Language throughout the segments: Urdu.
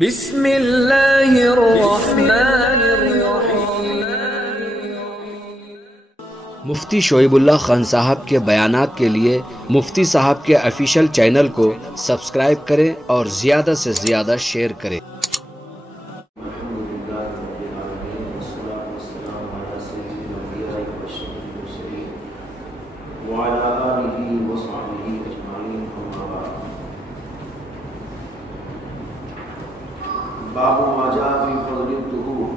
بسم اللہ الرحمن الرحیم۔ مفتی شعیب اللہ خان صاحب کے بیانات کے لیے مفتی صاحب کے آفیشیل چینل کو سبسکرائب کریں اور زیادہ سے زیادہ شیئر کریں۔ باب ما جاء فی فضل الطہور،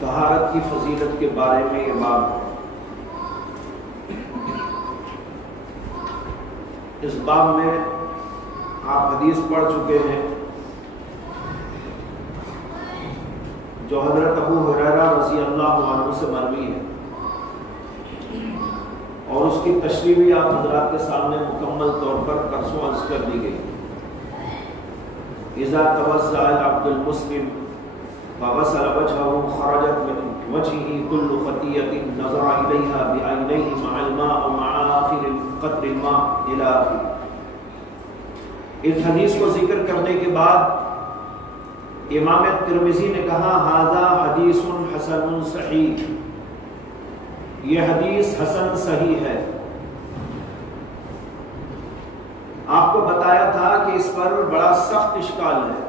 طہارت کی فضیلت کے بارے میں یہ باب ہے۔ اس باب میں آپ حدیث پڑھ چکے ہیں جو حضرت ابو ہریرہ رضی اللہ عنہ سے مروی ہے، اور اس کی تشریح بھی آپ حضرات کے سامنے مکمل طور پر پرسوں عرض کر دی گئی۔ اذا توضأ العبد المسلم فغسل وجهه خرجت من وجهه كل خطيئة نظر إليها بعينيه مع الماء مع آخر قطر الماء إلى آخر۔ اس حدیث کو ذکر کرنے کے بعد امام ترمذی نے کہا ھذا حدیث حسن صحیح، یہ حدیث حسن صحیح ہے۔ آپ کو بتایا تھا کہ اس پر بڑا سخت اشکال ہے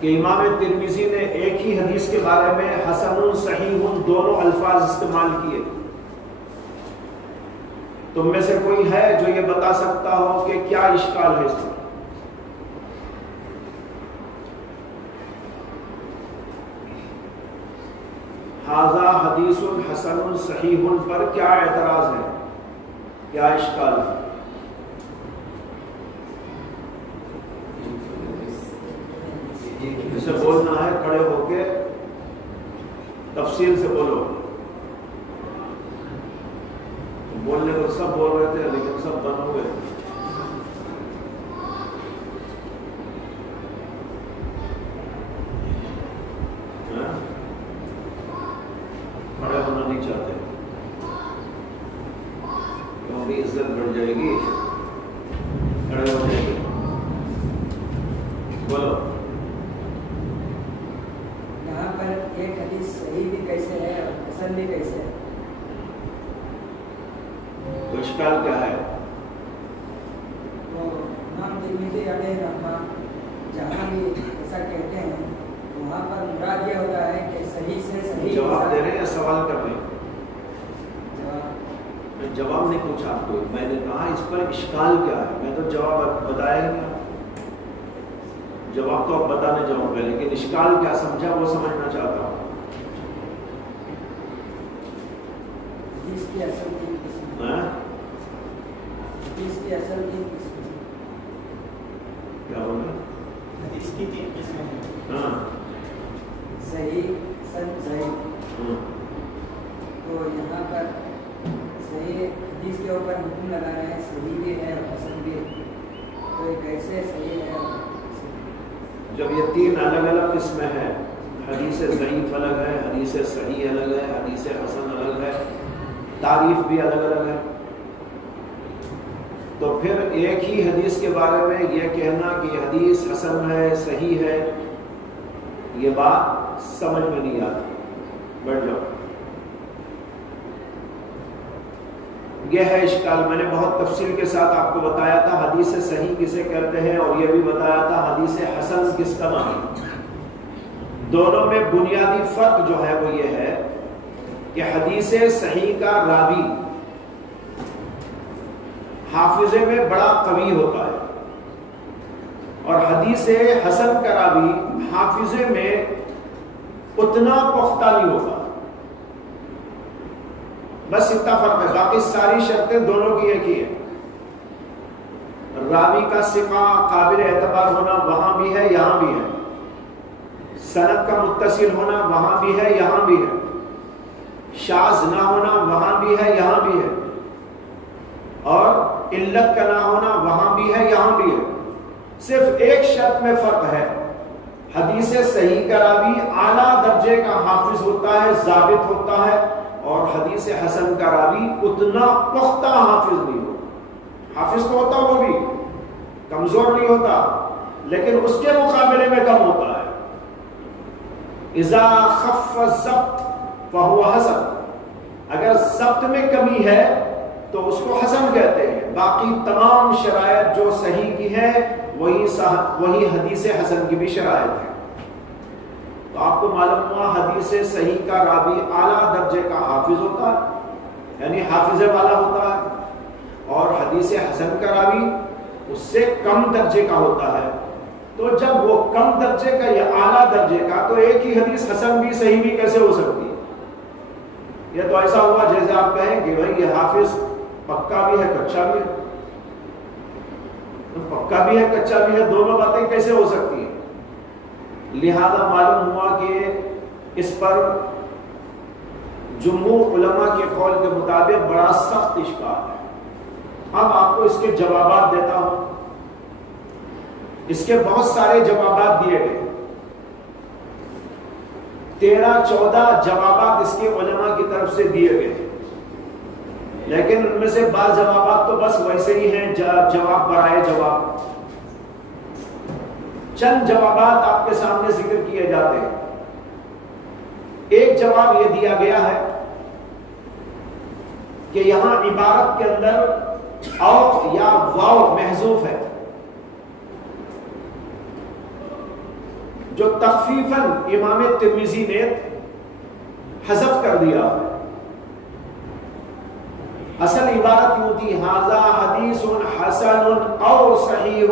کہ امام ترمذی نے ایک ہی حدیث کے بارے میں حسن صحیح دونوں الفاظ استعمال کیے۔ تم میں سے کوئی ہے جو یہ بتا سکتا ہو کہ کیا اشکال ہے اس پر؟ ھذا حدیث حسن صحیح پر کیا اعتراض ہے، کیا اشکال ہے؟ اسے بولنا ہے، کھڑے ہو کے تفصیل سے بولو۔ بولنے کو سب بول رہے تھے لیکن سب بند ہوئے۔ کھڑے ہونا نہیں چاہتے کیونکہ عزت بڑھ جائے گی، کھڑے ہو جائے گی۔ بولو۔ یہاں پر ایک حدیث صحیح بھی کیسے ہے اور حسن بھی کیسے ہے؟ تو اشکال کیا ہے؟ تو امام ترمذی علیہ رحمہ جہاں بھی ایسا کہتے ہیں وہاں پر مراد یہ ہوتا ہے کہ صحیح سے صحیح جواب دے رہے ہیں یا سوال کر رہے ہیں؟ جواب نہیں پوچھا آپ کو، میں نے کہا اس پر اشکال کیا ہے، میں تو جواب بتایا گیا، جواب تو آپ بتانے جاؤں گا، لیکن اشکال کیا سمجھا وہ سمجھنا چاہتا ہوں۔ حدیث کی اصل کی قسم، حدیث کی اصل کی قسم کیا ہوگا؟ حدیث کی 3 قسمیں ہیں، ہاں صحیح، حسن، ضعیف۔ تو یہاں پر صحیح حدیث کے اوپر حکم لگا رہے ہیں، صحیح بھی ہے اور حسن بھی ہے، تو یہ کیسے صحیح ہے؟ جب یہ 3 الگ الگ قسمیں ہیں، حدیث ضعیف الگ ہے، حدیث صحیح الگ ہے، حدیث حسن الگ ہے، تعریف بھی الگ الگ ہے، تو پھر ایک ہی حدیث کے بارے میں یہ کہنا کہ یہ حدیث حسن ہے، صحیح ہے، یہ بات سمجھ میں نہیں آتی۔ بیٹھ جاؤ۔ یہ ہے اشکال۔ میں نے بہت تفصیل کے ساتھ آپ کو بتایا تھا حدیث صحیح کسے کہتے ہیں، اور یہ بھی بتایا تھا حدیث حسن کس کا نام ہے۔ دونوں میں بنیادی فرق جو ہے وہ یہ ہے کہ حدیث صحیح کا راوی حافظے میں بڑا قوی ہوتا ہے، اور حدیث حسن کا راوی حافظے میں اتنا پختہ نہیں ہوتا۔ بس اتنا فرق ہے، باقی ساری شرطیں دونوں کی ایک ہی ہے۔ راوی کا ثقہ قابل اعتبار ہونا وہاں بھی ہے یہاں بھی ہے، سند کا متصل ہونا وہاں بھی ہے یہاں بھی ہے، شاذ نہ ہونا وہاں بھی ہے یہاں بھی ہے، اور علت کا نہ ہونا وہاں بھی ہے یہاں بھی ہے۔ صرف ایک شرط میں فرق ہے، حدیث صحیح کا راوی اعلیٰ درجے کا حافظ ہوتا ہے، ضابط ہوتا ہے، اور حدیث حسن کا راوی اتنا پختہ حافظ نہیں ہو. حافظ تو ہوتا وہ بھی کمزور نہیں ہوتا لیکن اس کے مقابلے میں کم ہوتا ہے. اذا خف الضبط فهو حسن، اگر ضبط میں کمی ہے تو اس کو حسن کہتے ہیں. باقی تمام شرائط جو صحیح کی ہیں وہی حدیث حسن کی بھی شرائط ہے. تو آپ کو معلوم ہوا حدیث صحیح کا راوی اعلیٰ درجے کا حافظ ہوتا ہے، یعنی حافظ والا ہوتا ہے، اور حدیث حسن کا راوی اس سے کم درجے کا ہوتا ہے. تو جب وہ کم درجے کا یا اعلیٰ درجے کا، تو ایک ہی حدیث حسن بھی صحیح بھی کیسے ہو سکتی ہے؟ یہ تو ایسا ہوا جیسے آپ کہیں کہ بھائی یہ حافظ پکا بھی ہے کچا بھی ہے. پکا بھی ہے کچا بھی ہے، دونوں باتیں کیسے ہو سکتی ہیں؟ لہذا معلوم ہوا کہ اس پر جمہور علماء کے قول کے مطابق بڑا سخت اشکال ہے. اب آپ کو اس کے جوابات دیتا ہوں. اس کے بہت سارے جوابات دیے گئے، 13-14 جوابات اس کے علماء کی طرف سے دیے گئے، لیکن ان میں سے بعض جوابات تو بس ویسے ہی ہیں، جواب برائے جواب. چند جوابات آپ کے سامنے ذکر کیے جاتے ہیں. ایک جواب یہ دیا گیا ہے کہ یہاں عبارت کے اندر او یا واو محذوف ہے، جو تخفیفاً امام ترمذی نے حذف کر دیا ہے. اصل عبارت یوں تھی، ھذا حدیث حسن او صحیح،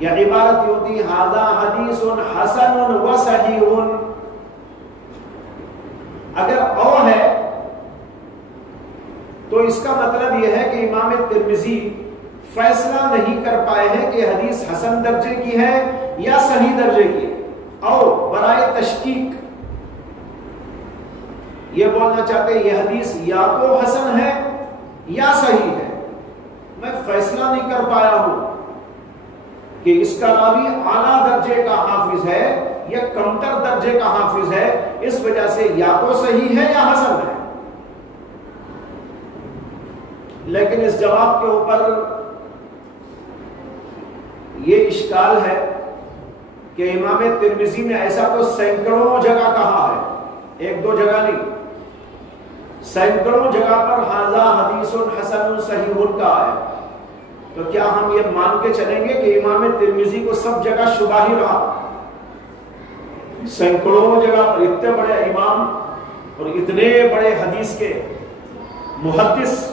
یا عبارت یوں تھی، ھذا حدیث حسن و صحیح. اگر او ہے تو اس کا مطلب یہ ہے کہ امام ترمذی فیصلہ نہیں کر پائے ہیں کہ حدیث حسن درجے کی ہے یا صحیح درجے کی ہے. او برائے تشکیک یہ بولنا چاہتے ہیں یہ حدیث یا تو حسن ہے یا صحیح ہے، میں فیصلہ نہیں کر پایا ہوں کہ اس کا راوی اعلیٰ درجے کا حافظ ہے یا کمتر درجے کا حافظ ہے، اس وجہ سے یا تو صحیح ہے یا حسن ہے. لیکن اس جواب کے اوپر یہ اشکال ہے کہ امام ترمذی نے ایسا تو سینکڑوں جگہ کہا ہے، ایک دو جگہ نہیں، سینکڑوں جگہ پر ھذا حدیث حسن صحیح کا ہے. تو کیا ہم یہ مان کے چلیں گے کہ امام ترمذی کو سب جگہ شبہ ہی رہا؟ سینکڑوں جگہ پر اتنے بڑے امام اور اتنے بڑے حدیث کے محدث،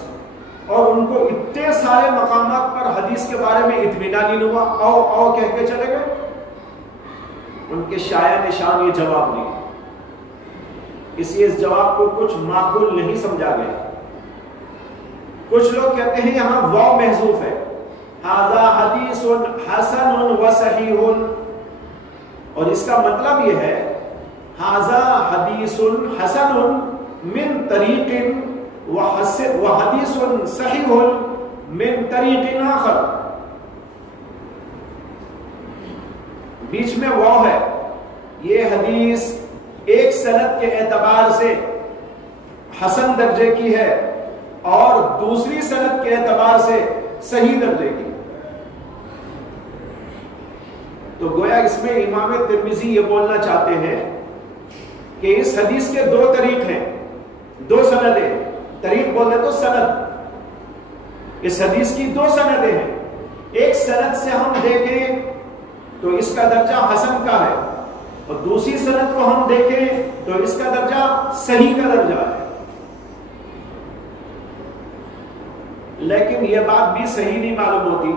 اور ان کو اتنے سارے مقامات پر حدیث کے بارے میں اطمینان نہیں ہوا، او کہہ کے چلے گئے؟ ان کے شایع نشان یہ جواب نہیں، اس لیے اس جواب کو کچھ معقول نہیں سمجھا گیا. کچھ لوگ کہتے ہیں یہاں واو محذوف ہے، ھذا حدیث حسن و صحیح، اور اس کا مطلب یہ ہے ھذا حدیث حسن من طریق وحدیث صحیح من طریق آخر. بیچ میں واو ہے، یہ حدیث ایک سند کے اعتبار سے حسن درجے کی ہے اور دوسری سند کے اعتبار سے صحیح درجے کی. تو گویا اس میں امام ترمذی یہ بولنا چاہتے ہیں کہ اس حدیث کے دو طریق ہیں، دو سندیں. طریق بولے تو سند، اس حدیث کی دو سندیں ہیں. ایک سند سے ہم دیکھیں تو اس کا درجہ حسن کا ہے، اور دوسری سند کو ہم دیکھیں تو اس کا درجہ صحیح کا درجہ ہے. لیکن یہ بات بھی صحیح نہیں معلوم ہوتی.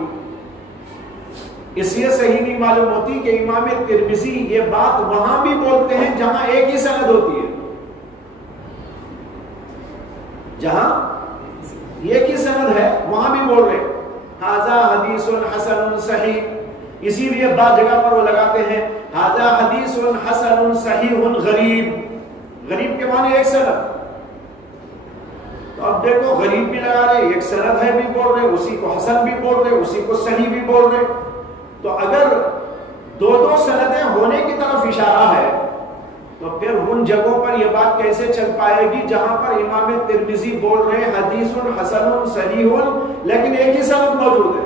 اس لیے صحیح نہیں معلوم ہوتی کہ امام ترمذی یہ بات وہاں بھی بولتے ہیں جہاں ایک ہی سند ہوتی ہے، جہاں ایک ہی سند ہے وہاں بھی بول رہے ھذا حدیث حسن صحیح. اسی لیے بعض جگہ پر وہ لگاتے ہیں ھذا حدیث حسن صحیح غریب. غریب کے معنی ایک سند. تو اب دیکھو غریب بھی لگا رہے، ایک سند ہے بھی بول رہے، اسی کو حسن بھی بول رہے، اسی کو صحیح بھی بول رہے. تو اگر دو دو سندیں ہونے کی طرف اشارہ ہے تو پھر ان جگہوں پر یہ بات کیسے چل پائے گی جہاں پر امام ترمذی بول رہے حدیث حسن صحیح لیکن ایک ہی سند موجود ہے؟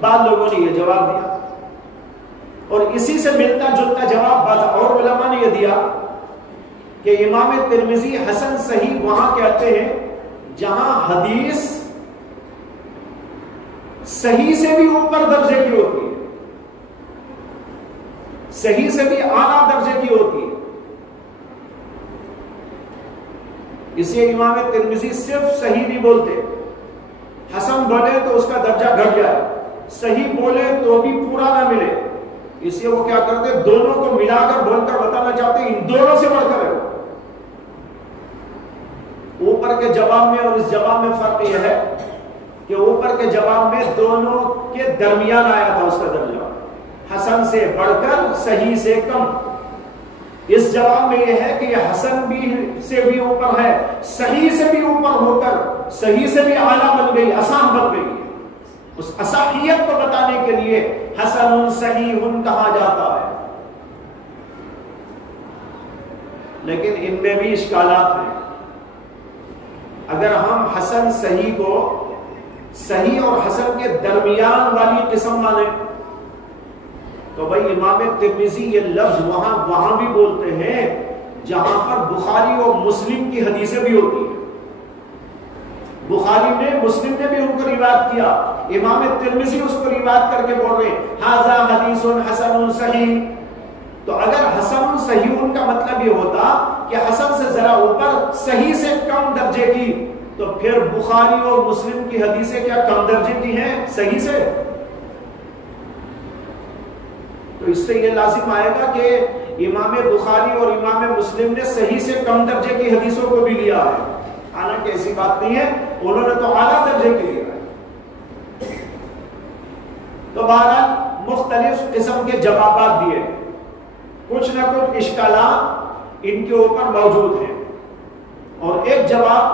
بعض لوگوں نے یہ جواب دیا اور اسی سے ملتا جلتا جواب بعض اور علماء نے یہ دیا کہ امام ترمذی حسن صحیح وہاں کہتے ہیں جہاں حدیث صحیح سے بھی اوپر درجے کی ہوتی ہے, صحیح سے بھی اعلیٰ درجے کی ہوتی ہے. اسے امام ترمذی صرف صحیح نہیں بولتے, حسن بولے تو اس کا درجہ گھٹ جائے, صحیح بولے تو بھی پورا نہ ملے, اس لیے وہ کیا کرتے دونوں کو ملا کر بول کر بتانا چاہتے ہیں ان دونوں سے بڑھ کر ہے. اوپر کے جواب میں اور اس جواب میں فرق یہ ہے کہ اوپر کے جواب میں دونوں کے درمیان آیا تھا اس کا درجہ, حسن سے بڑھ کر صحیح سے کم. اس جواب میں یہ ہے کہ یہ حسن بھی سے بھی اوپر ہے, صحیح سے بھی اوپر ہو کر صحیح سے بھی اعلیٰ بن گئی, آسان بن گئی. اس اصحیت کو بتانے کے لیے حسن صحیح کہا جاتا ہے. لیکن ان میں بھی اشکالات ہیں. اگر ہم حسن صحیح کو صحیح اور حسن کے درمیان والی قسم مانیں تو بھائی امام ترمذی یہ لفظ وہاں بھی بولتے ہیں جہاں پر بخاری اور مسلم کی حدیثیں بھی ہوتی ہیں. بخاری میں مسلم نے بھی ان کو روایت کیا, امام ترمذی اس کو روایت کر کے بول رہے ہیں ھذا حدیث حسن صحیح. تو اگر حسن صحیح ان کا مطلب یہ ہوتا کہ حسن سے ذرا اوپر صحیح سے کم درجے کی, تو پھر بخاری اور مسلم کی حدیثیں کیا کم درجے کی ہیں صحیح سے؟ تو اس سے یہ لازم آئے گا کہ امام بخاری اور امام مسلم نے صحیح سے کم درجے کی حدیثوں کو بھی لیا ہے, حالانکہ ایسی بات نہیں ہے, انہوں نے تو اعلیٰ درجے کی لیا ہے. تو بہرحال مختلف قسم کے جوابات دیے, کچھ نہ کچھ اشکالات ان کے اوپر موجود ہیں. اور ایک جواب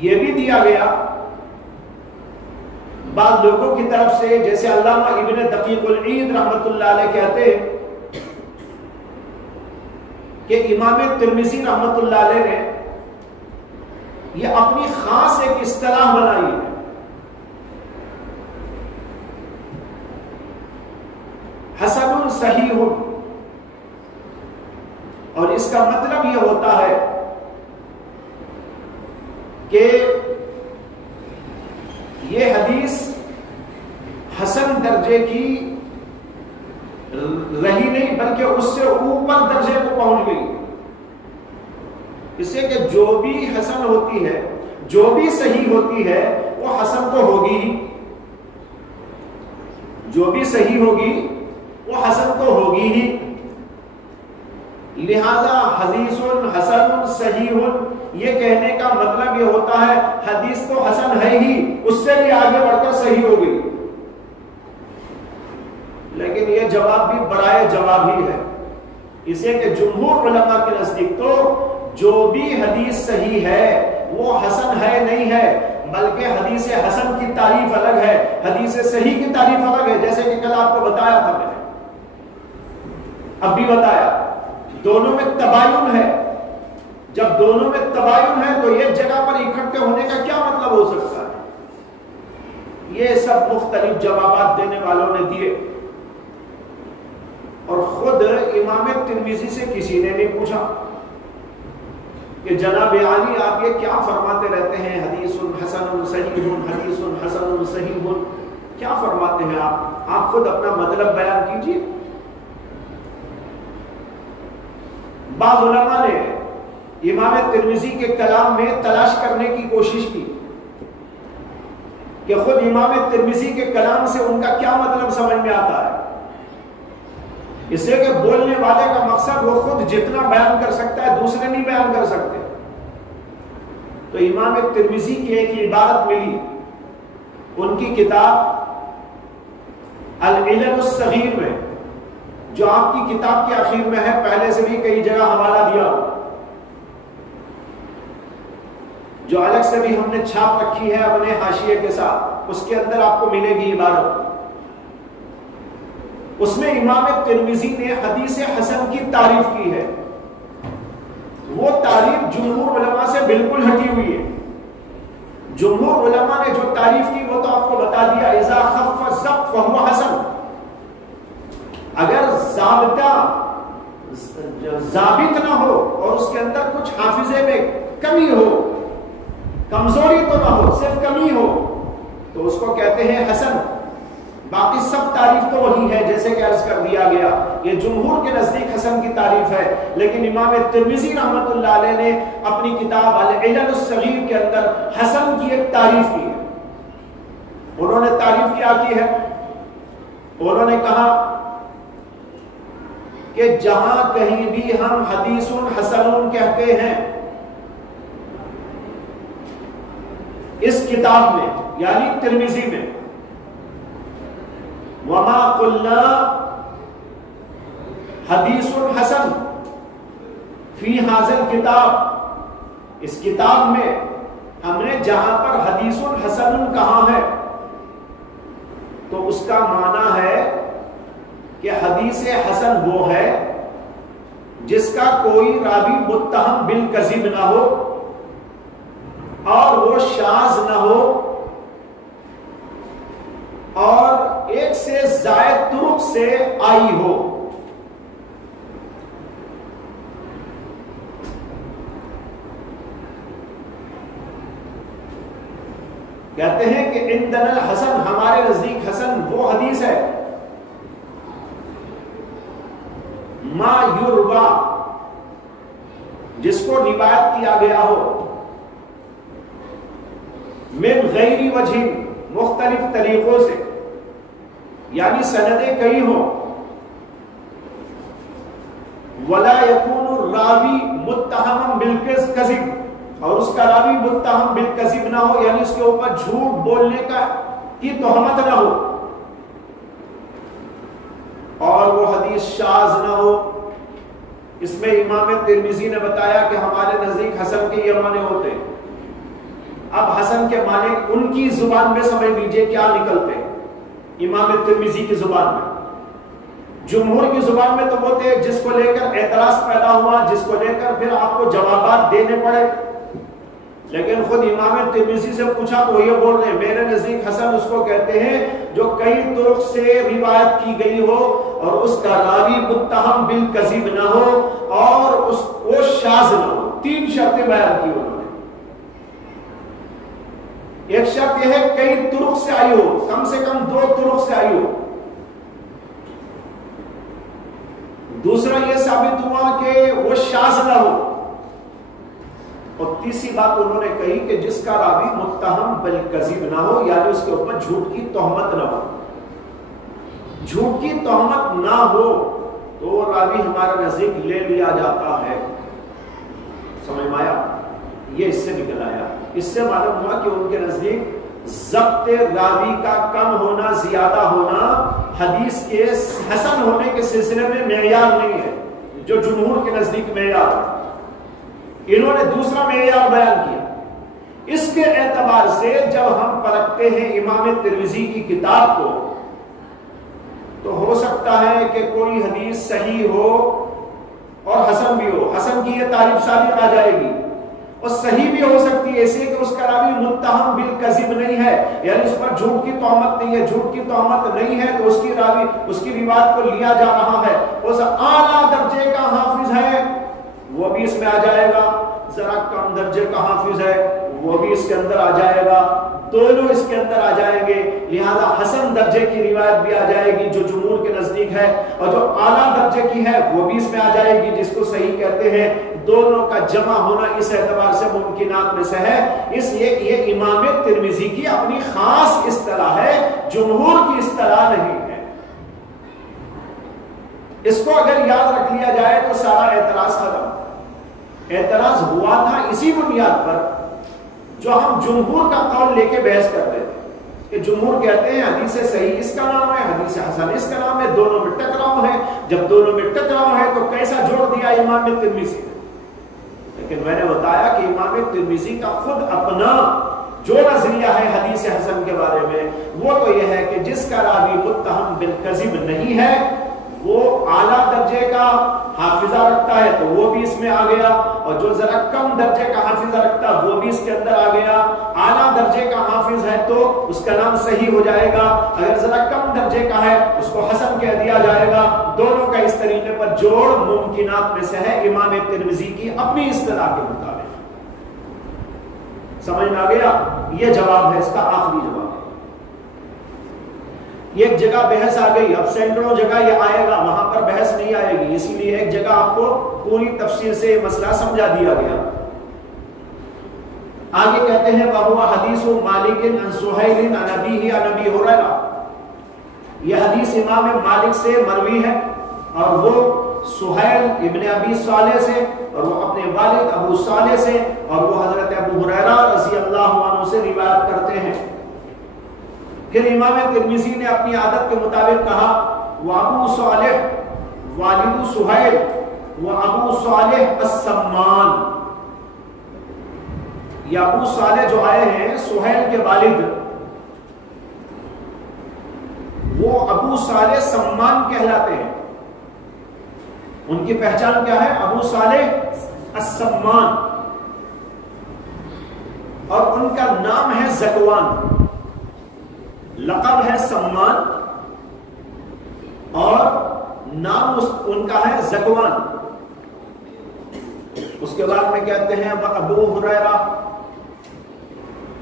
یہ بھی دیا گیا بعض لوگوں کی طرف سے, جیسے علامہ ابن دقیق العید رحمت اللہ علیہ کہتے ہیں کہ امام ترمذی رحمت اللہ علیہ نے یہ اپنی خاص ایک اصطلاح بنائی ہے. حسن صحیح, اور اس کا مطلب یہ ہوتا ہے کہ یہ حدیث حسن درجے کی رہی نہیں بلکہ اس سے اوپر درجے کو پہنچ گئی. اس سے کہ جو بھی حسن ہوتی ہے, جو بھی صحیح ہوتی ہے وہ حسن تو ہوگی ہی, جو بھی صحیح ہوگی وہ حسن تو ہوگی ہی. لہذا حدیث حسن صحیح یہ کہنے کا مطلب یہ ہوتا ہے حدیث تو حسن ہے ہی, اس سے بھی آگے بڑھ کر صحیح ہو گئی. لیکن یہ جواب بھی برائے جواب ہی ہے, اسے کہ جمہور علماء کے نزدیک تو جو بھی حدیث صحیح ہے وہ حسن ہے نہیں ہے, بلکہ حدیث حسن کی تعریف الگ ہے, حدیث صحیح کی تعریف الگ ہے. جیسے کہ کل آپ کو بتایا تھا میں نے, اب بھی بتایا, دونوں میں تباین ہے. جب دونوں میں تباین ہے تو ایک جگہ پر اکٹھے ہونے کا کیا مطلب ہو سکتا ہے؟ یہ سب مختلف جوابات دینے والوں نے دیے, اور خود امام ترمذی سے کسی نے نہیں پوچھا کہ جناب عالی آپ یہ کیا فرماتے رہتے ہیں حدیث حسن صحیح, حدیث حسن صحیح, کیا فرماتے ہیں آپ خود اپنا مطلب بیان کیجیے. بعض علماء نے امام ترمذی کے کلام میں تلاش کرنے کی کوشش کی کہ خود امام ترمذی کے کلام سے ان کا کیا مطلب سمجھ میں آتا ہے. اس سے کہ بولنے والے کا مقصد وہ خود جتنا بیان کر سکتا ہے دوسرے نہیں بیان کر سکتے. تو امام ترمذی کی ایک عبارت ملی ان کی کتاب العلل الصغیر میں, جو آپ کی کتاب کے آخر میں ہے, پہلے سے بھی کئی جگہ حوالہ دیا, جو الگ سے بھی ہم نے چھاپ رکھی ہے اپنے حاشیے کے ساتھ, اس کے اندر آپ کو ملے گی عبارت. اس میں امام ترمذی نے حدیث حسن کی تعریف کی ہے. وہ تعریف جمہور علماء سے بالکل ہٹی ہوئی ہے. جمہور علماء نے جو تعریف کی وہ تو آپ کو بتا دیا، اذا خف الضبط فهو حسن، اگر ضابط نہ ہو اور اس کے اندر کچھ حافظے میں کمی ہو، کمزوری تو نہ ہو، صرف کمی ہو، تو اس کو کہتے ہیں حسن۔ باقی سب تعریف تو وہی ہے جیسے کہ عرض کر دیا گیا، یہ جمہور کے نزدیک حسن کی تعریف ہے، لیکن امام ترمذی رحمۃ اللہ علیہ نے اپنی کتاب العلل الصغیر کے اندر حسن کی ایک تعریف کی ہے۔ انہوں نے تعریف کیا کی ہے؟ انہوں نے کہا کہ جہاں کہیں بھی ہم حدیث حسن کہتے ہیں اس کتاب میں یعنی ترمذی میں، وما قلنا حدیث حسن فی ھذا الکتاب، اس کتاب میں ہم نے جہاں پر حدیث حسن کہا ہے تو اس کا معنی ہے کہ حدیث حسن وہ ہے جس کا کوئی راوی متہم بالکذب نہ ہو اور وہ شاذ نہ ہو اور ایک سے زائد طرق سے آئی ہو۔ کہتے ہیں کہ عندنا الحسن، ہمارے نزدیک حسن وہ حدیث ہے ما یروا، جس کو روایت کیا گیا ہو من غیر وجہ، مختلف طریقوں سے، یعنی سندیں کئی ہوں، ولا یکون الراوی متہما بالکذب، اور اس کا راوی متہم بالکذب نہ ہو، یعنی اس کے اوپر جھوٹ بولنے کی تہمت نہ ہو، اور وہ حدیث شاذ نہ ہو۔ اس میں امام ترمذی نے بتایا کہ ہمارے نزدیک حسن کے یہ معنی ہوتے ہیں۔ اب حسن کے معنی ان کی زبان میں سمجھ لیجئے کیا نکلتے ہیں امام ترمذی کی زبان میں۔ جمہور کی زبان میں تو وہ تھے جس کو لے کر اعتراض پیدا ہوا، جس کو لے کر پھر آپ کو جوابات دینے پڑے، لیکن خود امام ترمذی سے پوچھا تو یہ بول رہے ہیں میرے نزدیک حسن اس کو کہتے ہیں جو کئی طرق سے روایت کی گئی ہو اور اس کا راوی متہم بالکذب نہ ہو اور وہ شاذ نہ ہو۔ تین شرطیں بیان کی انہوں نے۔ ایک شرط یہ ہے کئی طرق سے آئی ہو، کم سے کم 2 طرق سے آئی ہو۔ دوسرا یہ ثابت ہوا کہ وہ شاذ نہ ہو، اور تیسری بات انہوں نے کہی کہ جس کا راوی متہم بالکذب نہ ہو، یعنی اس کے اوپر جھوٹ کی تہمت نہ ہو۔ جھوٹ کی تہمت نہ ہو تو وہ راوی ہمارا نزدیک لے لیا جاتا ہے۔ سمجھ میں آیا؟ یہ اس سے نکل آیا۔ اس سے معلوم ہوا کہ ان کے نزدیک ضبط راوی کا کم ہونا زیادہ ہونا حدیث کے حسن ہونے کے سلسلے میں معیار نہیں ہے جو جمہور کے نزدیک معیار ہے۔ انہوں نے دوسرا معیار بیان کیا۔ اس کے اعتبار سے جب ہم پرکھتے ہیں امام ترمذی کی کتاب کو تو ہو سکتا ہے کہ کوئی حدیث صحیح ہو اور حسن بھی ہو، حسن کی یہ تعریف صادق آ جائے گی، اور صحیح بھی ہو سکتی ہے ایسے کہ اس کا راوی متہم بالکذب نہیں ہے، یعنی اس پر جھوٹ کی تہمت نہیں ہے، جھوٹ کی تہمت نہیں ہے تو اس کی روایت کو لیا جا رہا ہے، اس اعلیٰ درجے کا حافظ ہے وہ بھی اس میں آ جائے گا، ذرا کم درجے کا حافظ ہے وہ بھی اس کے اندر آ جائے گا، دونوں اس کے اندر آ جائیں گے، لہذا حسن درجے کی روایت بھی آ جائے گی جو جمہور کے نزدیک ہے، اور جو اعلیٰ درجے کی ہے وہ بھی اس میں آ جائے گی جس کو صحیح کہتے ہیں۔ دونوں کا جمع ہونا اس اعتبار سے ممکنات میں سے ہے، اس لیے یہ امام ترمذی کی اپنی خاص اصطلاح ہے، جمہور کی اصطلاح نہیں ہے۔ اس کو اگر یاد رکھ لیا جائے تو سارا اعتراض ختم۔ اعتراض ہوا تھا اسی بنیاد پر جو ہم جمہور کا قول لے کے بحث کرتے تھے کہ جمہور کہتے ہیں حدیث صحیح اس کا نام ہے، حدیث حسن اس کا نام ہے، دونوں میں ٹکراؤ ہے، جب دونوں میں ٹکراؤ ہے تو کیسا جوڑ دیا امام ترمذی نے؟ لیکن میں نے بتایا کہ امام ترمذی کا خود اپنا جو نظریہ ہے حدیث حسن کے بارے میں وہ تو یہ ہے کہ جس کا راوی متہم بالکذب نہیں ہے وہ اعلیٰ درجے کا حافظہ رکھتا ہے تو وہ بھی اس میں آ گیا، اور جو ذرا کم درجے کا حافظہ رکھتا ہے وہ بھی اس کے اندر آ گیا۔ اعلیٰ درجے کا حافظ ہے تو اس کا نام صحیح ہو جائے گا، اگر ذرا کم درجے کا ہے اس کو حسن کہہ دیا جائے گا۔ دونوں کا اس طریقے پر جوڑ ممکنات میں سے ہے امام ترمذی کی اپنی اصطلاح کے مطابق۔ سمجھ میں آ گیا؟ یہ جواب ہے اس کا، آخری جواب ہے۔ یہ ایک جگہ بحث آ گئی، اب سینکڑوں جگہ یہ آئے گا، وہاں پر بحث نہیں آئے گی، اسی لیے ایک جگہ آپ کو پوری تفصیل سے یہ مسئلہ سمجھا دیا گیا۔ آگے کہتے ہیں وَهُوَ حَدِيثُ مَالِكٍ عَنْ سُهَيْلٍ عَنْ أَبِيهِ عَنْ أَبِي هُرَيْرَةَ، یہ حدیث امام مالک سے مروی ہے اور وہ سہیل ابن ابی صالح سے، اور وہ اپنے والد ابو صالح سے، اور وہ حضرت ابو ہریرہ رضی اللہ عنہ سے روایت کرتے ہیں۔ پھر امام ترمذی نے اپنی عادت کے مطابق کہا وابو صالح والد سہیل و ابو صالح السمان، یا ابو صالح جو آئے ہیں سہیل کے والد، وہ ابو صالح سمان کہلاتے ہیں، ان کی پہچان کیا ہے؟ ابو صالح السمان، اور ان کا نام ہے زکوان، لقب ہے سمان اور نام ان کا ہے زکوان۔ اس کے بعد میں کہتے ہیں ابو ہریرہ،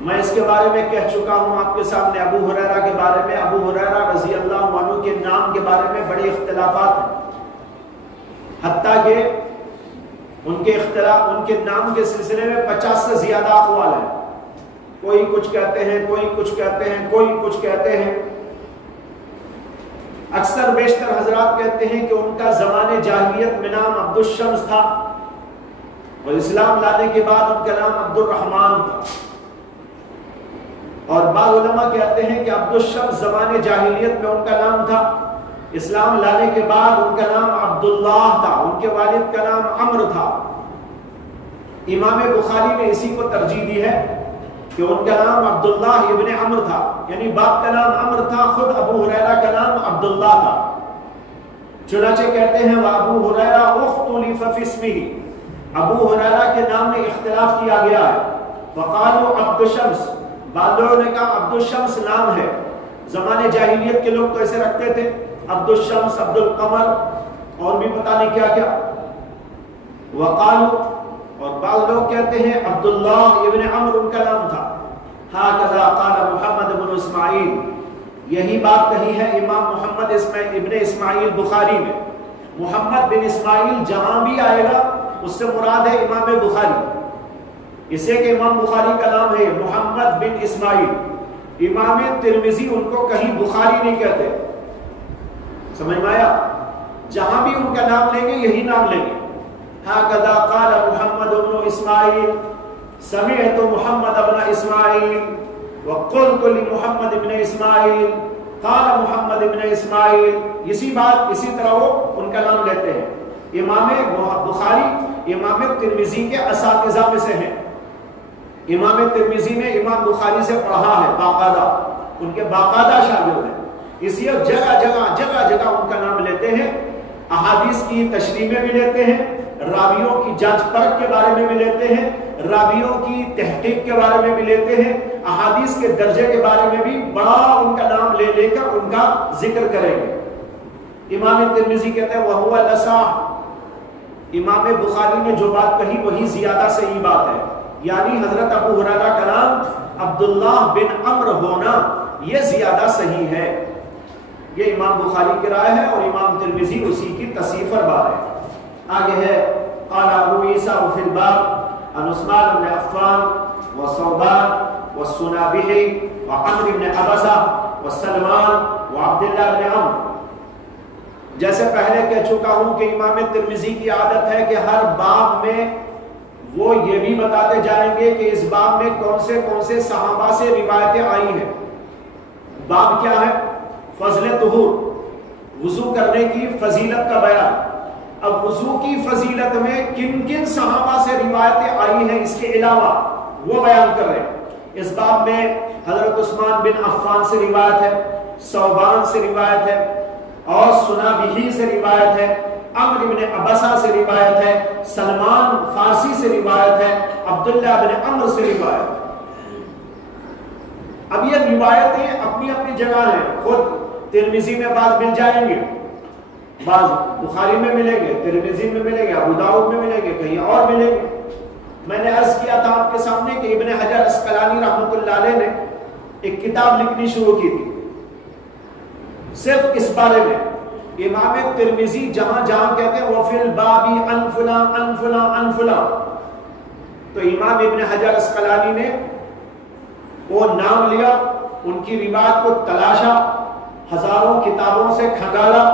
میں اس کے بارے میں کہہ چکا ہوں آپ کے سامنے، ابو ہریرہ کے بارے میں، ابو ہریرہ رضی اللہ عنہ کے نام کے بارے میں بڑے اختلافات ہیں، حتیٰ کہ ان کے نام کے سلسلے میں 50 سے زیادہ اقوال ہیں، کوئی کچھ کہتے ہیں، کوئی کچھ کہتے ہیں، کوئی کچھ کہتے ہیں۔ اکثر بیشتر حضرات کہتے ہیں کہ ان کا زمانے جاہلیت میں نام عبد الشمس تھا، اور اسلام لانے کے بعد ان کا نام عبد الرحمن تھا، اور بعض علماء کہتے ہیں کہ عبد الشمس زمانے جاہلیت میں ان کا نام تھا، اسلام لانے کے بعد ان کا نام عبداللہ تھا، ان کے والد کا نام عمرو تھا۔ امام بخاری نے اسی کو ترجیح دی ہے کہ ان کا نام عبداللہ ابن عمرو تھا، یعنی باپ کا نام عمرو تھا، خود ابو ہریرہ کا نام عبداللہ تھا۔ چنانچہ کہتے ہیں وابو ہریرہ اختلف فی اسمہ، ابو ہریرہ کے نام میں اختلاف کیا گیا ہے، وقالوا عبد الشمس، بعض لوگوں نے کہا عبد الشمس نام ہے، زمانے جاہلیت کے لوگ تو ایسے رکھتے تھے، عبد الشمس، عبد القمر، اور بھی پتہ نہیں کیا کیا۔ وقالوا، اور بعض لوگ کہتے ہیں عبداللہ ابن عمرو ان کا نام تھا۔ ہاکذا قال محمد بن اسماعیل، یہی بات کہی ہے امام محمد ابن اسماعیل بخاری میں۔ محمد بن اسماعیل جہاں بھی آئے گا اس سے مراد ہے امام بخاری، اسے کہ امام بخاری کا نام ہے محمد بن اسماعیل۔ امام ترمذی ان کو کہیں بخاری نہیں کہتے، سمجھ میں آیا؟ جہاں بھی ان کا نام لیں گے یہی نام لیں گے۔ ہاکذا قال محمد بن اسماعیل، سمعت محمد بن اسماعیل وقلت لمحمد بن اسماعیل قال محمد بن اسماعیل، اسی بات اسی طرح وہ ان کا نام لیتے ہیں۔ امام بخاری امام ترمذی کے اساتذہ میں سے ہیں، امام ترمذی نے امام بخاری سے پڑھا ہے باقاعدہ، ان کے باقاعدہ شاگرد ہیں، اس لیے جگہ جگہ ان کا نام لیتے ہیں، احادیث کی تشریح میں بھی لیتے ہیں، راویوں کی جانچ پرکھ کے بارے میں بھی لیتے ہیں، راویوں کی تحقیق کے بارے میں بھی لیتے ہیں، احادیث کے درجے کے بارے میں بھی بڑا ان کا نام لے کر ان کا ذکر کریں گے۔ امام ترمذی کہتے ہیں وَهُوَ الْأَصَحُّ، امام بخاری نے جو بات کہی وہی زیادہ صحیح بات ہے، یعنی حضرت ابو ہریرہ کا نام عبداللہ بن عمرو ہونا یہ زیادہ صحیح ہے۔ یہ امام بخاری کی رائے ہے اور امام ترمذی اسی کی تصحیح فرما ہے۔ آگے ہے قال ابو عیسیٰ فی الباب عن عثمان بن عفان وصوبان والسنابحی وعمر بن عبسہ وسلمان وعبداللہ بن عمرو۔ جیسے پہلے کہہ چکا ہوں کہ امام ترمذی کی عادت ہے کہ ہر باب میں وہ یہ بھی بتاتے جائیں گے کہ اس باب میں کون سے صحابہ سے روایتیں آئی ہیں۔ باب کیا ہے؟ فضل طہور، وضو کرنے کی فضیلت کا بیان۔ اب وضو کی فضیلت میں کن کن صحابہ سے روایتیں آئی ہیں اس کے علاوہ وہ بیان کر رہے ہیں۔ اس باب میں حضرت عثمان بن عفان سے روایت ہے، صوبان سے روایت ہے، اور سنا بھی سے روایت ہے، عمرو بن ابسہ سے روایت ہے، سلمان فارسی سے روایت ہے، عبداللہ بن عمرو سے روایت ہے۔ اب یہ روایتیں اپنی اپنی جگہ ہیں، خود ترمذی میں بعض مل جائیں گے، بعض بخاری میں ملیں گے، ترمذی میں ملیں گے، ابو داؤد میں ملیں گے، کہیں اور ملیں گے۔ میں نے عرض کیا تھا آپ کے سامنے کہ ابن حجر اسقلانی رحمۃ اللہ علیہ نے ایک کتاب لکھنی شروع کی تھی صرف اس بارے میں، امام ترمذی جہاں جہاں کہتے ہیں وفی الباب عن فلاں عن فلاں عن فلاں، تو امام ابن حجر اسقلانی نے وہ نام لیا، ان کی روایت کو تلاشا، ہزاروں کتابوں سے کھنگالا،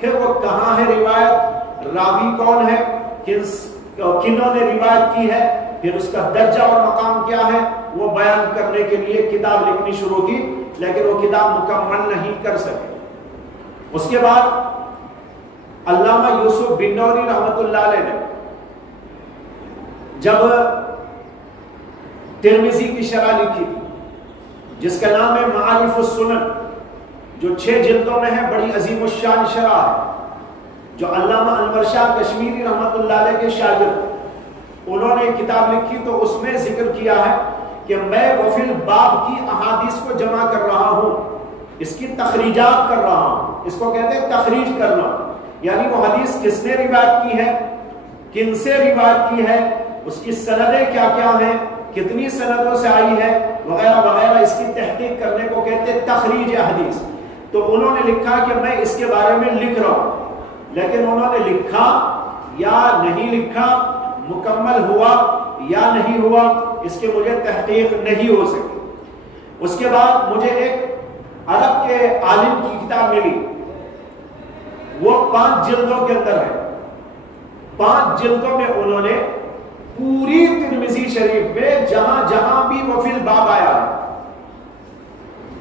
پھر وہ کہاں ہے روایت، راوی کون ہے، کنہوں نے روایت کی ہے، پھر اس کا درجہ اور مقام کیا ہے، وہ بیان کرنے کے لیے کتاب لکھنی شروع کی، لیکن وہ کتاب مکمل نہیں کر سکے۔ اس کے بعد علامہ یوسف بنوری رحمۃ اللہ علیہ نے جب ترمذی کی شرح لکھی تھی جس کا نام ہے معارف السنن، جو 6 جلدوں میں ہے، بڑی عظیم الشان شرح ہے، جو علامہ انور شاہ کشمیری رحمۃ اللہ علیہ کے شاگرد انہوں نے کتاب لکھی، تو اس میں ذکر کیا ہے کہ میں وفی الباب کی احادیث کو جمع کر رہا ہوں، اس کی تخریجات کر رہا ہوں، اس کو کہتے ہیں تخریج کرنا، یعنی وہ حدیث کس نے روایت کی ہے، کن سے روایت کی ہے، اس کی سندیں کیا کیا ہیں، کتنی سندوں سے آئی ہے، وغیرہ وغیرہ، اس کی تحقیق کرنے کو کہتے ہیں تخریج حدیث۔ تو انہوں نے لکھا کہ میں اس کے بارے میں لکھ رہا ہوں، لیکن انہوں نے لکھا یا نہیں لکھا، مکمل ہوا یا نہیں ہوا، اس کے مجھے تحقیق نہیں ہو سکی۔ اس کے بعد مجھے ایک عرب کے عالم کی کتاب ملی، وہ 5 جلدوں کے اندر ہے، 5 جلدوں میں انہوں نے پوری ترمذی شریف میں جہاں جہاں بھی وفی الباب آیا ہے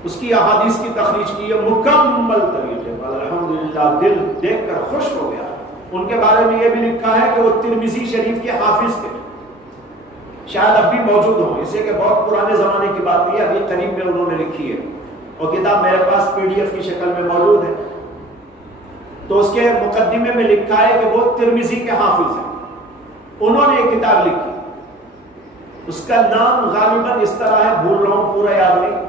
اس کی احادیث کی تخریج کی ہے مکمل طریقے پر۔ الحمدللہ دل دیکھ کر خوش ہو گیا۔ ان کے بارے میں یہ بھی لکھا ہے کہ وہ ترمذی شریف کے حافظ تھے، شاید اب بھی موجود ہوں، اسے کہ بہت پرانے زمانے کی بات نہیں ہے، ابھی قریب میں انہوں نے لکھی ہے، اور کتاب میرے پاس PDF کی شکل میں موجود ہے۔ تو اس کے مقدمے میں لکھا ہے کہ وہ ترمذی کے حافظ ہیں، انہوں نے ایک کتاب لکھی، اس کا نام غالباً اس طرح ہے، بھول رہا ہوں پورا یاد نہیں،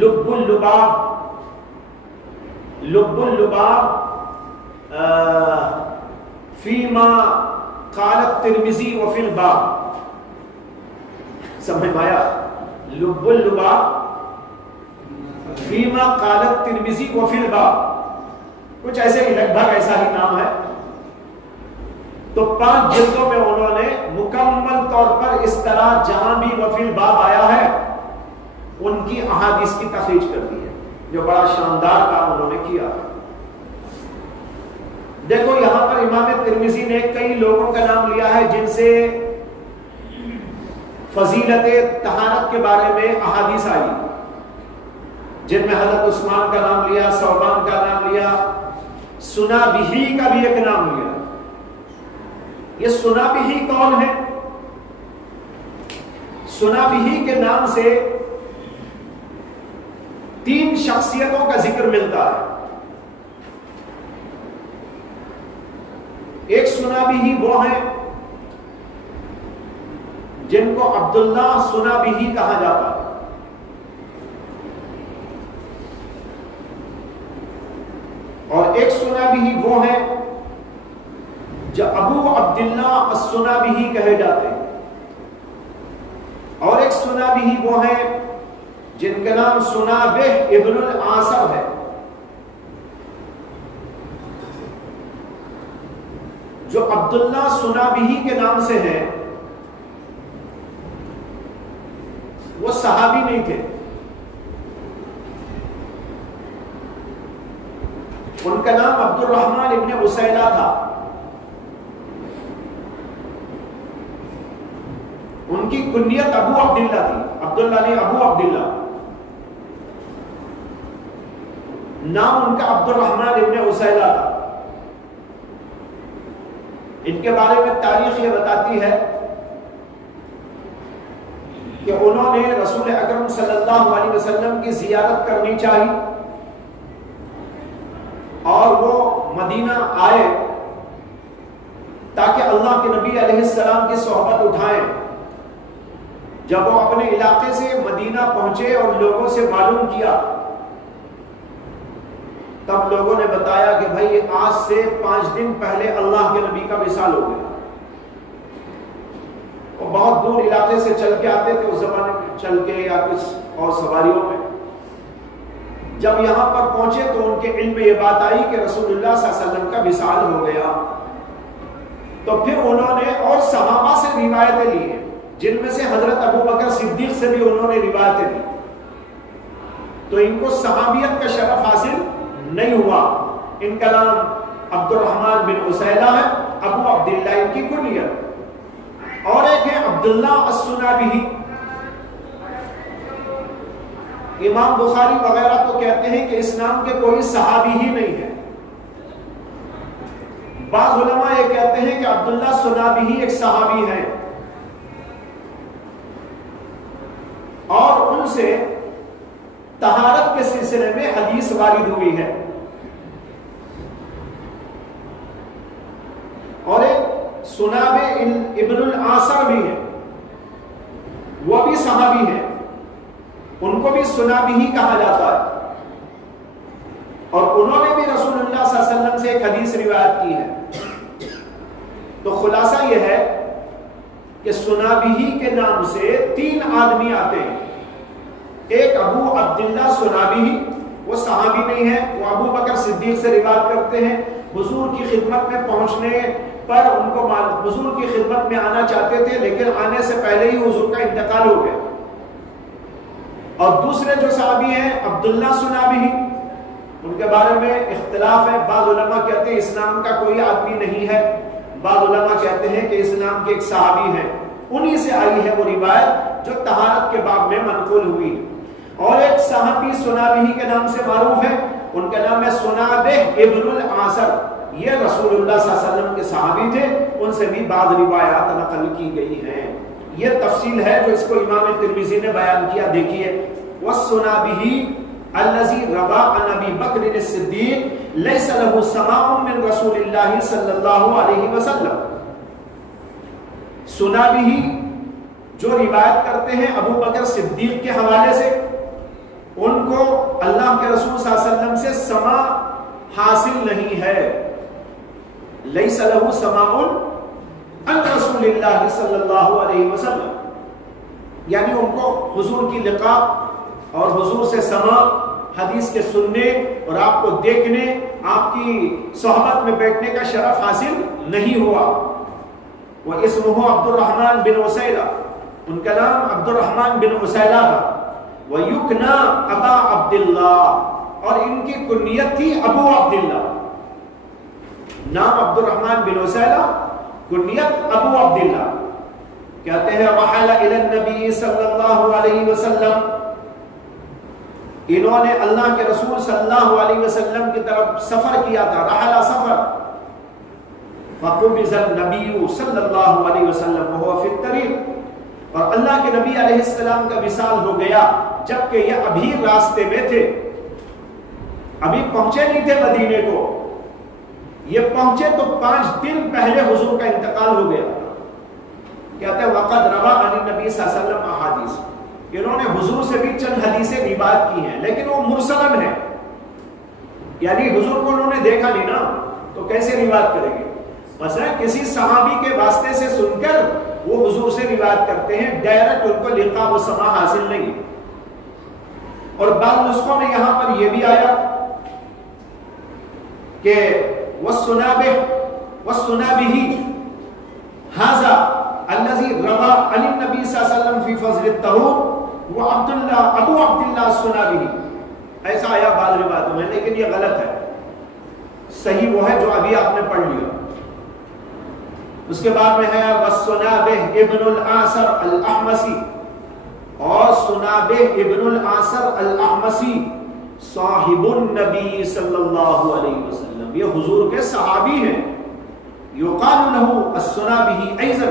لب اللباب، لب اللباب فیما قالت ترمذی وفی الباب، سمجھ میں آیا؟ لب اللباب فیما قالت ترمذی وفی الباب، کچھ ایسے ہی، لگ بھگ ایسا ہی نام ہے۔ تو 5 جلدوں میں انہوں نے مکمل طور پر اس طرح جہاں بھی وفی الباب آیا ہے ان کی احادیث کی تخریج کر دی ہے، جو بڑا شاندار کام انہوں نے کیا۔ دیکھو یہاں پر امام ترمذی نے کئی لوگوں کا نام لیا ہے جن سے فضیلت طہارت کے بارے میں احادیث آئی، جن میں حضرت عثمان کا نام لیا، ثوبان کا نام لیا، سنا بھی کا بھی ایک نام لیا۔ یہ سنا بھی کون ہے؟ سنا بھی کے نام سے 3 شخصیتوں کا ذکر ملتا ہے۔ ایک سنا بھی وہ ہیں جن کو عبداللہ سنا بھی کہا جاتا ہے، اور ایک سنا بھی وہ ہیں جو ابو عبداللہ السنا بھی کہے جاتے ہیں، اور ایک سنا بھی وہ ہیں جن کا نام سنابہ ابن العاصر ہے، جو عبداللہ سنابہی کے نام سے ہیں، وہ صحابی نہیں تھے، ان کا نام عبد الرحمن ابن عسیلہ تھا، ان کی کنیت ابو عبداللہ تھی، عبداللہ نے ابو عبداللہ، نام ان کا عبد الرحمن ابن عسیلہ تھا۔ ان کے بارے میں تاریخ یہ بتاتی ہے کہ انہوں نے رسول اکرم صلی اللہ علیہ وسلم کی زیارت کرنی چاہی، اور وہ مدینہ آئے تاکہ اللہ کے نبی علیہ السلام کی صحبت اٹھائیں. جب وہ اپنے علاقے سے مدینہ پہنچے اور لوگوں سے معلوم کیا، تب لوگوں نے بتایا کہ بھائی آج سے 5 دن پہلے اللہ کے نبی کا وصال ہو گیا. وہ بہت دور علاقے سے چل کے آتے تھے اس زمانے میں، چل کے یا کچھ اور سواریوں میں. جب یہاں پر پہنچے تو ان کے علم میں یہ بات آئی کہ رسول اللہ صلی اللہ علیہ وسلم کا وصال ہو گیا. تو پھر انہوں نے اور صحابہ سے روایتیں لی ہیں، جن میں سے حضرت ابو بکر صدیق سے بھی انہوں نے روایتیں لی. تو ان کو صحابیت کا شرف حاصل نہیں ہوا. ان کا نام عبد الرحمن بن عسیلہ ہے، ابو عبداللہ ان کی کنیت. اور ایک ہے عبداللہ السنابہی. امام بخاری وغیرہ تو کہتے ہیں کہ اس نام کے کوئی صحابی ہی نہیں ہے. بعض علماء یہ کہتے ہیں کہ عبداللہ سنابہی ایک صحابی ہے اور ان سے طہارت کے سلسلے میں حدیث وارد ہوئی ہے. اور ایک سنابہ ابن العاصر بھی ہے، وہ بھی صحابی ہے، ان کو بھی سنابہی کہا جاتا ہے. اور انہوں نے بھی رسول اللہ صلی اللہ علیہ وسلم سے ایک حدیث روایت کی ہے. تو خلاصہ یہ ہے کہ سنابہی کے نام سے 3 آدمی آتے ہیں. ایک ابو عبداللہ سنابہی، وہ صحابی نہیں ہے، وہ ابو بکر صدیق سے روایت کرتے ہیں. حضور کی خدمت میں پہنچنے پر ان کو حضور کی خدمت میں آنا چاہتے تھے، لیکن آنے سے پہلے ہی حضور کا انتقال ہو گیا. اور دوسرے جو صحابی ہیں عبداللہ سنابہی، ان کے بارے میں اختلاف ہے. بعض علماء کہتے ہیں اس نام کا کوئی آدمی نہیں ہے، بعض علماء کہتے ہیں کہ اس نام کے ایک صحابی ہیں. انہی سے آئی ہے وہ روایت جو طہارت کے باب میں منقول ہوئی. اور ایک صحابی سنابہی کے نام سے معروف ہے، ان کا نام ہے سنابہ ابن العاصر. یہ رسول اللہ صلی اللہ علیہ وسلم کے صحابی تھے، ان سے بھی بعض روایات نقل کی گئی ہیں. یہ تفصیل ہے جو اس کو امام ترمذی نے بیان کیا. دیکھیے، والسنابہی الذي روى عن ابي بكر الصديق ليس له سماع من رسول الله صلی اللہ علیہ وسلم. سنابہی جو روایت کرتے ہیں ابو بکر صدیق کے حوالے سے، ان کو اللہ کے رسول صلی اللہ علیہ وسلم سے سماع حاصل نہیں ہے. لیس له سماع عن رسول اللہ صلی اللہ علیہ وسلم، یعنی ان کو حضور کی لقاء اور حضور سے سماع، حدیث کے سننے اور آپ کو دیکھنے، آپ کی صحبت میں بیٹھنے کا شرف حاصل نہیں ہوا. وہ اسمہ عبد الرحمن بن عسیلہ، ان کا نام عبد الرحمن بن عسیلہ تھا. وَيُكْنَا أَبَا عَبْدِ اللَّهِ، اور ان کی کنیت تھی ابو عبداللہ. نام عبد الرحمن بن عسیلہ، کنیت ابو عبداللہ. کہتے ہیں رحل إِلَى النَّبِيِّ صلی اللہ علیہ وسلم، انہوں نے اللہ کے رسول صلی اللہ علیہ وسلم کی طرف سفر کیا تھا. رحل سفر. فَقُبِضَ النَّبِيُّ صلی اللہ علیہ وسلم وَهُوَ فِي الطَّرِيقِ، اور اللہ کے نبی علیہ السلام کا وصال ہو گیا جبکہ یہ ابھی راستے میں تھے، ابھی پہنچے نہیں تھے مدینے کو. یہ پہنچے تو 5 دن پہلے حضور کا انتقال ہو گیا. کہتے ہیں وَقَدْ رَوَى عَنِ النَّبِيِّ صلی اللہ علیہ وسلم احادیث، انہوں نے حضور سے بھی چند حدیثیں روایت کی ہیں، لیکن وہ مرسلن ہے، یعنی حضور کو انہوں نے دیکھا نہیں نا، تو کیسے روایت کریں گے. مثلا کسی صحابی کے واسطے سے سن کر وہ حضور سے روایت کرتے ہیں، ڈائریکٹ ان کو لقاء و سماع حاصل نہیں. اور بعض نسخوں میں یہاں پر یہ بھی آیا کہ وَالسُّنَابِهِ هَذَا الَّذِي رَوَى عَنِ النَّبِيِّ صلی اللہ علیہ وسلم فِي فَضْلِ الطَّهُورِ ابو عبداللہ السنابہی. ایسا آیا بعض روایتوں میں، لیکن یہ غلط ہے. صحیح وہ ہے جو ابھی آپ نے پڑھ لیا. اس کے بعد میں ہے وَالسُّنَابِهِ ابن العاصر الاحمسی، اور سنابہ ابن العاصر الاحمسی صاحب النبی صلی اللہ علیہ وسلم، یہ حضور کے صحابی ہیں. یقال له السنابہی ایضا،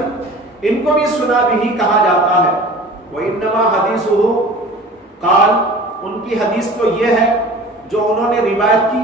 ان کو بھی سنابہی کہا جاتا ہے. وَإِنَّمَا حَدِيثُهُ قال، ان کی حدیث تو یہ ہے جو انہوں نے روایت کی